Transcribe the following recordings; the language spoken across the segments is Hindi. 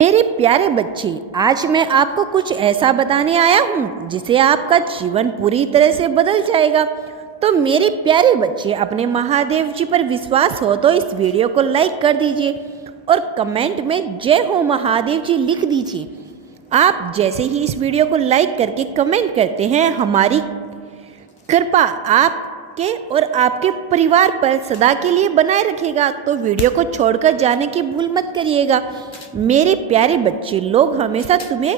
मेरे प्यारे बच्चे, आज मैं आपको कुछ ऐसा बताने आया हूँ जिसे आपका जीवन पूरी तरह से बदल जाएगा। तो मेरे प्यारे बच्चे, अपने महादेव जी पर विश्वास हो तो इस वीडियो को लाइक कर दीजिए और कमेंट में जय हो महादेव जी लिख दीजिए। आप जैसे ही इस वीडियो को लाइक करके कमेंट करते हैं, हमारी कृपा आपके और आपके परिवार पर सदा के लिए बनाए रखेगा। तो वीडियो को छोड़कर जाने की भूल मत करिएगा। मेरे प्यारे बच्चे, लोग हमेशा तुम्हें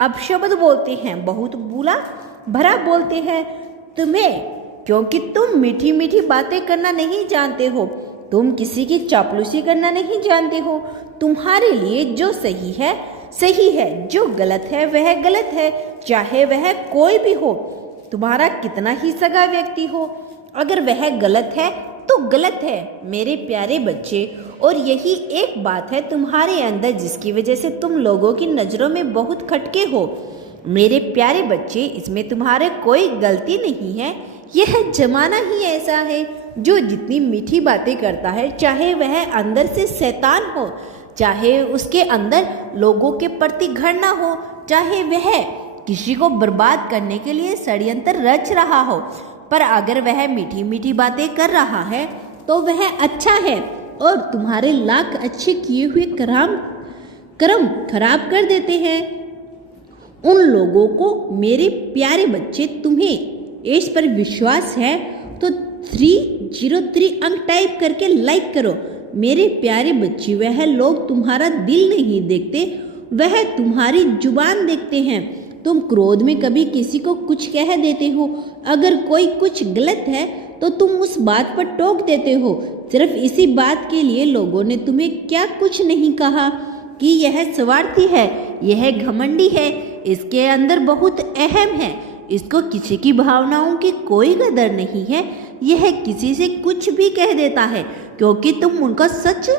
अपशब्द बोलते हैं, बहुत बुरा भरा बोलते हैं तुम्हें, क्योंकि तुम मीठी मीठी बातें करना नहीं जानते हो, तुम किसी की चापलूसी करना नहीं जानते हो। तुम्हारे लिए जो सही है, जो गलत है वह गलत है, चाहे वह कोई भी हो, तुम्हारा कितना ही सगा व्यक्ति हो। अगर वह गलत है तो गलत है मेरे प्यारे बच्चे। और यही एक बात है तुम्हारे अंदर जिसकी वजह से तुम लोगों की नज़रों में बहुत खटके हो। मेरे प्यारे बच्चे, इसमें तुम्हारे कोई गलती नहीं है। यह जमाना ही ऐसा है, जो जितनी मीठी बातें करता है, चाहे वह अंदर से शैतान हो, चाहे उसके अंदर लोगों के प्रति घृणा हो, चाहे वह किसी को बर्बाद करने के लिए षड्यंत्र रच रहा हो, पर अगर वह मीठी मीठी बातें कर रहा है तो वह अच्छा है। और तुम्हारे लाख अच्छे किए हुए कर्म खराब कर देते हैं उन लोगों को। मेरे प्यारे बच्चे, तुम्हें इस पर विश्वास है तो 303 अंक टाइप करके लाइक करो। मेरे प्यारे बच्चे, वह लोग तुम्हारा दिल नहीं देखते, वह तुम्हारी जुबान देखते हैं। तुम क्रोध में कभी किसी को कुछ कह देते हो, अगर कोई कुछ गलत है तो तुम उस बात पर टोक देते हो। सिर्फ इसी बात के लिए लोगों ने तुम्हें क्या कुछ नहीं कहा कि यह स्वार्थी है, यह घमंडी है, इसके अंदर बहुत अहम है, इसको किसी की भावनाओं की कोई कदर नहीं है, यह किसी से कुछ भी कह देता है क्योंकि तुम उनका सच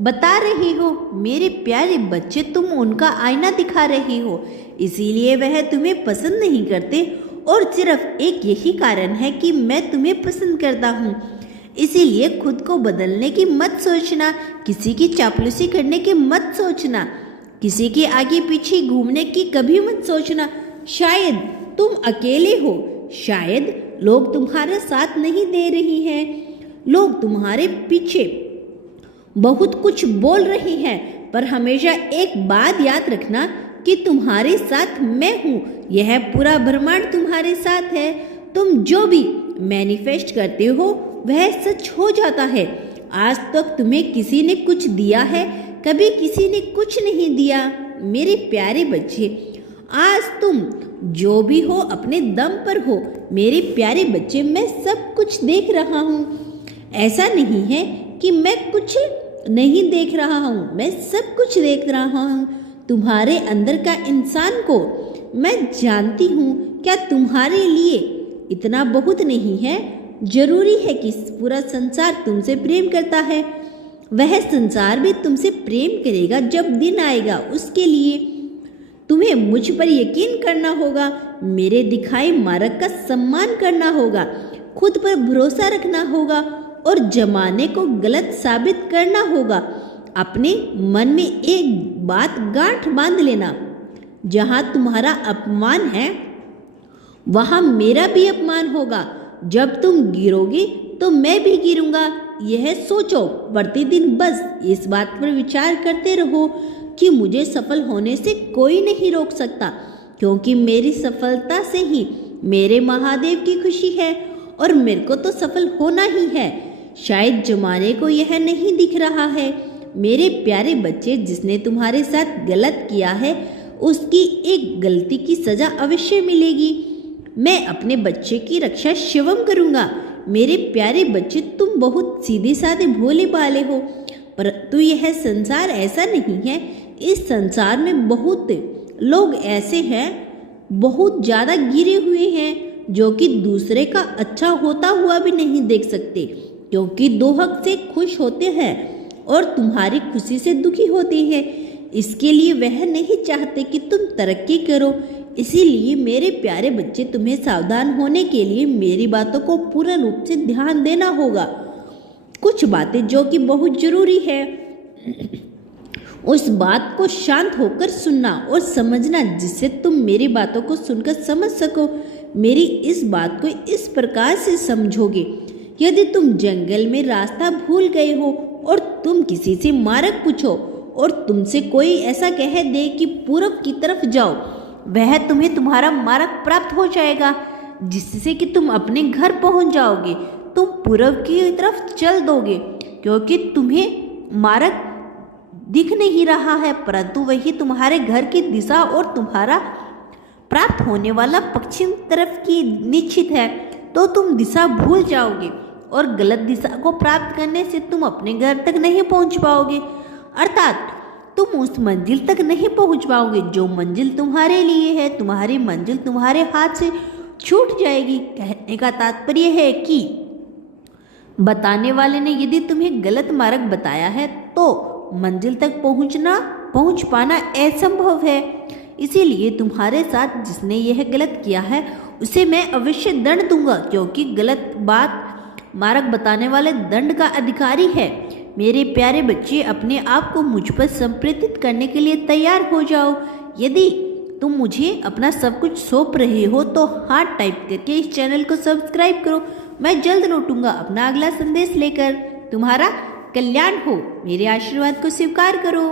बता रही हो। मेरे प्यारे बच्चे, तुम उनका आईना दिखा रही हो, इसीलिए वह तुम्हें पसंद नहीं करते। और सिर्फ एक यही कारण है कि मैं तुम्हें पसंद करता हूँ। इसीलिए खुद को बदलने की मत सोचना, किसी की चापलूसी करने की मत सोचना, किसी के आगे पीछे घूमने की कभी मत सोचना। शायद तुम अकेले हो, शायद लोग तुम्हारा साथ नहीं दे रही हैं, लोग तुम्हारे पीछे बहुत कुछ बोल रही हैं, पर हमेशा एक बात याद रखना कि तुम्हारे साथ मैं हूँ। यह पूरा ब्रह्मांड तुम्हारे साथ है। तुम जो भी मैनिफेस्ट करते हो वह सच हो जाता है। आज तक तुम्हें किसी ने कुछ दिया है, कभी किसी ने कुछ नहीं दिया। मेरे प्यारे बच्चे, आज तुम जो भी हो अपने दम पर हो। मेरे प्यारे बच्चे, मैं सब कुछ देख रहा हूँ। ऐसा नहीं है कि मैं कुछ नहीं देख रहा हूँ, मैं सब कुछ देख रहा हूँ। तुम्हारे अंदर का इंसान को मैं जानती हूँ। क्या तुम्हारे लिए इतना बहुत नहीं है? जरूरी है कि पूरा संसार तुमसे प्रेम करता है। वह संसार भी तुमसे प्रेम करेगा जब दिन आएगा। उसके लिए तुम्हें मुझ पर यकीन करना होगा, मेरे दिखाए मार्ग का सम्मान करना होगा, खुद पर भरोसा रखना होगा और जमाने को गलत साबित करना होगा। अपने मन में एक बात गांठ बांध लेना, जहां तुम्हारा अपमान है वहां मेरा भी अपमान होगा। जब तुम गिरोगे तो मैं भी गिरूंगा। यह सोचो प्रतिदिन, बस इस बात पर विचार करते रहो कि मुझे सफल होने से कोई नहीं रोक सकता, क्योंकि मेरी सफलता से ही मेरे महादेव की खुशी है और मेरे को तो सफल होना ही है। शायद जमाने को यह नहीं दिख रहा है। मेरे प्यारे बच्चे, जिसने तुम्हारे साथ गलत किया है उसकी एक गलती की सजा अवश्य मिलेगी। मैं अपने बच्चे की रक्षा शिवम करूँगा। मेरे प्यारे बच्चे, तुम बहुत सीधे साधे भोले भाले हो, परंतु यह संसार ऐसा नहीं है। इस संसार में बहुत लोग ऐसे हैं, बहुत ज़्यादा गिरे हुए हैं, जो कि दूसरे का अच्छा होता हुआ भी नहीं देख सकते, क्योंकि दो हक से खुश होते हैं और तुम्हारी खुशी से दुखी होते हैं। इसके लिए वह नहीं चाहते कि तुम तरक्की करो। इसीलिए मेरे प्यारे बच्चे, तुम्हें सावधान होने के लिए मेरी बातों को पूर्ण रूप से ध्यान देना होगा। कुछ बातें जो कि बहुत जरूरी है उस बात को शांत होकर सुनना और समझना जिससे तुम मेरी बातों को सुनकर समझ सको। मेरी इस बात को इस प्रकार से समझोगे, यदि तुम जंगल में रास्ता भूल गए हो और तुम किसी से मार्ग पूछो और तुमसे कोई ऐसा कह दे कि पूरब की तरफ जाओ, वह तुम्हें तुम्हारा मार्ग प्राप्त हो जाएगा, जिससे कि तुम अपने घर पहुंच जाओगे। तुम पूरब की तरफ चल दोगे क्योंकि तुम्हें मार्ग दिख नहीं रहा है, परंतु वही तुम्हारे घर की दिशा और तुम्हारा प्राप्त होने वाला पश्चिम तरफ की निश्चित है। तो तुम दिशा भूल जाओगे और गलत दिशा को प्राप्त करने से तुम अपने घर तक नहीं पहुंच पाओगे, अर्थात तुम उस मंजिल तक नहीं पहुंच पाओगे जो मंजिल तुम्हारे लिए है। तुम्हारी मंजिल तुम्हारे हाथ से छूट जाएगी। कहने का तात्पर्य है कि बताने वाले ने यदि तुम्हें गलत मार्ग बताया है तो मंजिल तक पहुंच पाना असंभव है। इसीलिए तुम्हारे साथ जिसने यह गलत किया है उसे मैं अवश्य दंड दूंगा, क्योंकि गलत मार्ग बताने वाले दंड का अधिकारी है। मेरे प्यारे बच्चे, अपने आप को मुझ पर संप्रेषित करने के लिए तैयार हो जाओ। यदि तुम मुझे अपना सब कुछ सौंप रहे हो तो हाथ टाइप करके इस चैनल को सब्सक्राइब करो। मैं जल्द लौटूंगा अपना अगला संदेश लेकर। तुम्हारा कल्याण हो। मेरे आशीर्वाद को स्वीकार करो।